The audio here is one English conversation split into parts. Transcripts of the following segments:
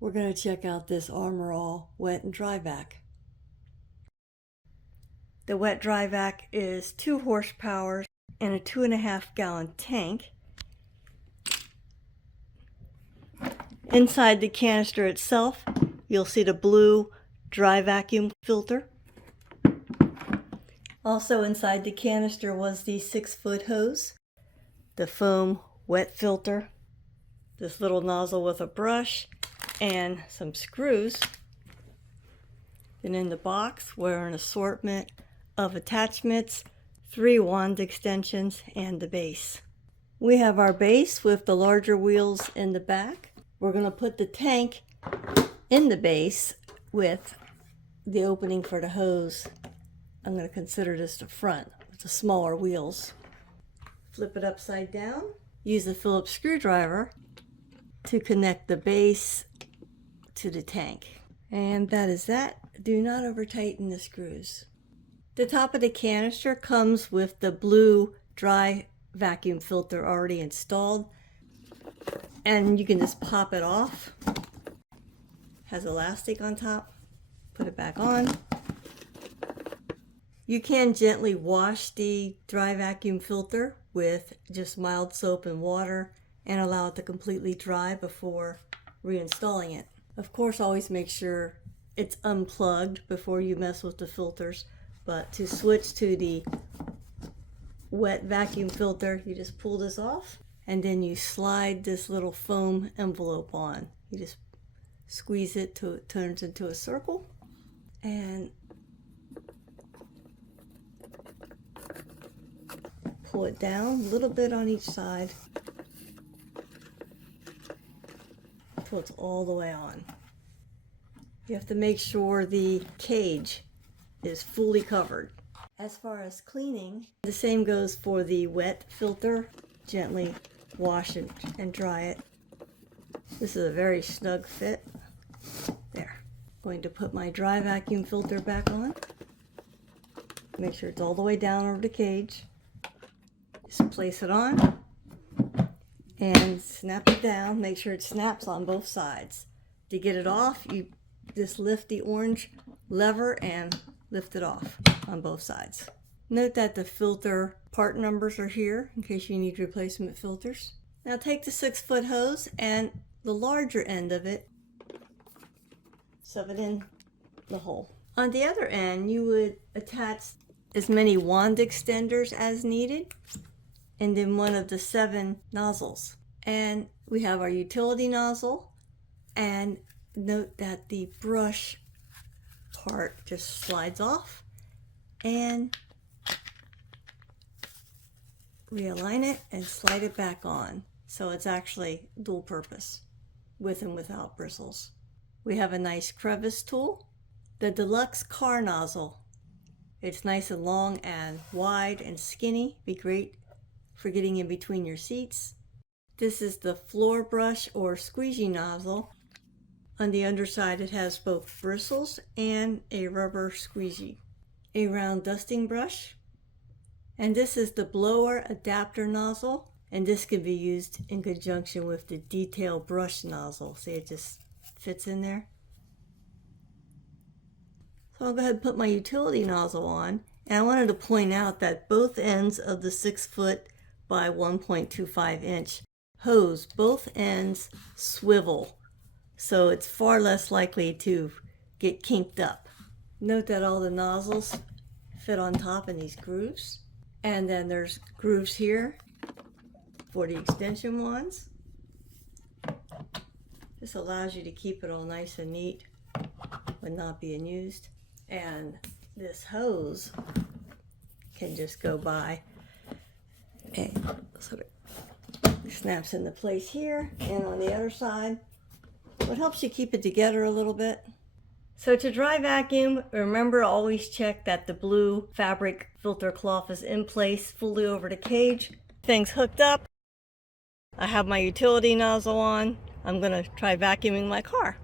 We're going to check out this Armor All wet and dry vac. The wet dry vac is 2 horsepower and a 2.5 gallon tank. Inside the canister itself, you'll see the blue dry vacuum filter. Also inside the canister was the 6-foot hose, the foam wet filter, this little nozzle with a brush, and some screws. Then in the box were an assortment of attachments, 3 wand extensions, and the base. We have our base with the larger wheels in the back. We're going to put the tank in the base with the opening for the hose. I'm going to consider this the front with the smaller wheels. Flip it upside down. Use a Phillips screwdriver to connect the base to the tank. And that is that. Do not over tighten the screws. The top of the canister comes with the blue dry vacuum filter already installed. And you can just pop it off. Has elastic on top. Put it back on. You can gently wash the dry vacuum filter with just mild soap and water and allow it to completely dry before reinstalling it. Of course, always make sure it's unplugged before you mess with the filters, but to switch to the wet vacuum filter, you just pull this off and then you slide this little foam envelope on. You just squeeze it till it turns into a circle and pull it down a little bit on each side until it's all the way on. You have to make sure the cage is fully covered. As far as cleaning, the same goes for the wet filter. Gently wash it and dry it. This is a very snug fit. There. Going to put my dry vacuum filter back on. Make sure it's all the way down over the cage. Just place it on and snap it down. Make sure it snaps on both sides. To get it off, you just lift the orange lever and lift it off on both sides. Note that the filter part numbers are here in case you need replacement filters. Now take the 6-foot hose and the larger end of it, shove it in the hole. On the other end, you would attach as many wand extenders as needed, and then one of the 7 nozzles. And we have our utility nozzle, and note that the brush part just slides off and realign it and slide it back on. So it's actually dual purpose, with and without bristles. We have a nice crevice tool, the deluxe car nozzle. It's nice and long and wide and skinny, be great for getting in between your seats. This is the floor brush or squeegee nozzle. On the underside it has both bristles and a rubber squeegee. A round dusting brush. And this is the blower adapter nozzle, and this can be used in conjunction with the detail brush nozzle. See, it just fits in there. So I'll go ahead and put my utility nozzle on, and I wanted to point out that both ends of the 6-foot by 1.25 inch hose, both ends swivel, so it's far less likely to get kinked up. Note that all the nozzles fit on top in these grooves, and then there's grooves here for the extension wands. This allows you to keep it all nice and neat when not being used. And this hose can just go by and sort of snaps into place here and on the other side. What helps you keep it together a little bit. So to dry vacuum, remember always check that the blue fabric filter cloth is in place fully over the cage. Things hooked up. I have my utility nozzle on. I'm going to try vacuuming my car.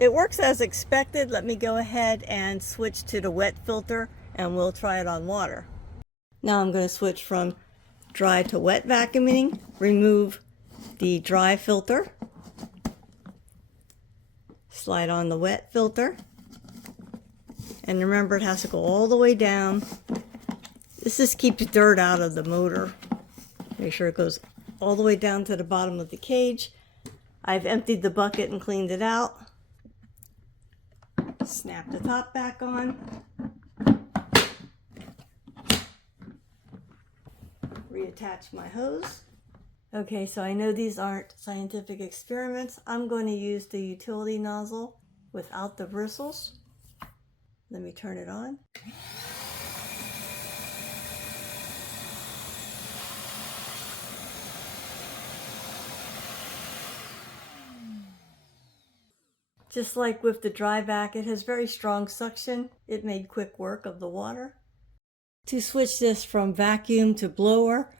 It works as expected. Let me go ahead and switch to the wet filter and we'll try it on water. Now I'm going to switch from dry to wet vacuuming, remove the dry filter, slide on the wet filter, and remember it has to go all the way down. This just keeps dirt out of the motor. Make sure it goes all the way down to the bottom of the cage. I've emptied the bucket and cleaned it out. Snap the top back on. Reattach my hose. Okay, so I know these aren't scientific experiments. I'm going to use the utility nozzle without the bristles. Let me turn it on. Just like with the dry vac, it has very strong suction. It made quick work of the water. To switch this from vacuum to blower,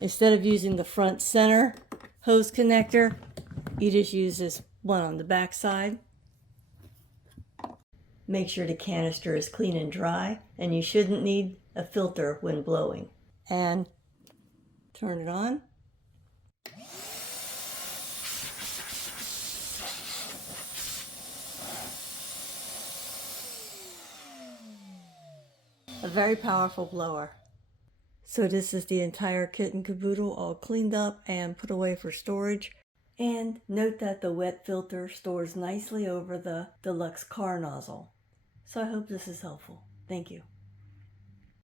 instead of using the front center hose connector, you just use this one on the back side. Make sure the canister is clean and dry, and you shouldn't need a filter when blowing. And turn it on. A very powerful blower. So this is the entire kit and caboodle all cleaned up and put away for storage. And note that the wet filter stores nicely over the deluxe car nozzle. So I hope this is helpful. Thank you.